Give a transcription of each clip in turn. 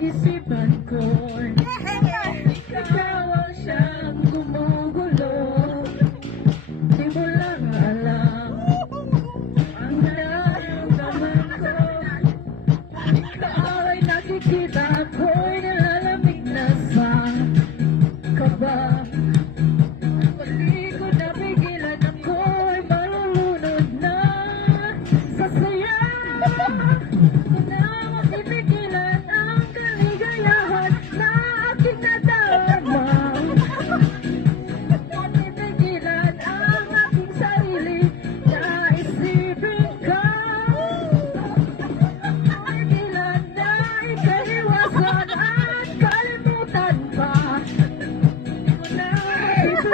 isipan ko Ikaw ang siyang gumugulo. Di mo lang alam Ang nararamdaman ko. Ikaw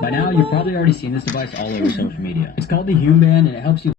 By now, you've probably already seen this device all over social media. It's called the Human, and it helps you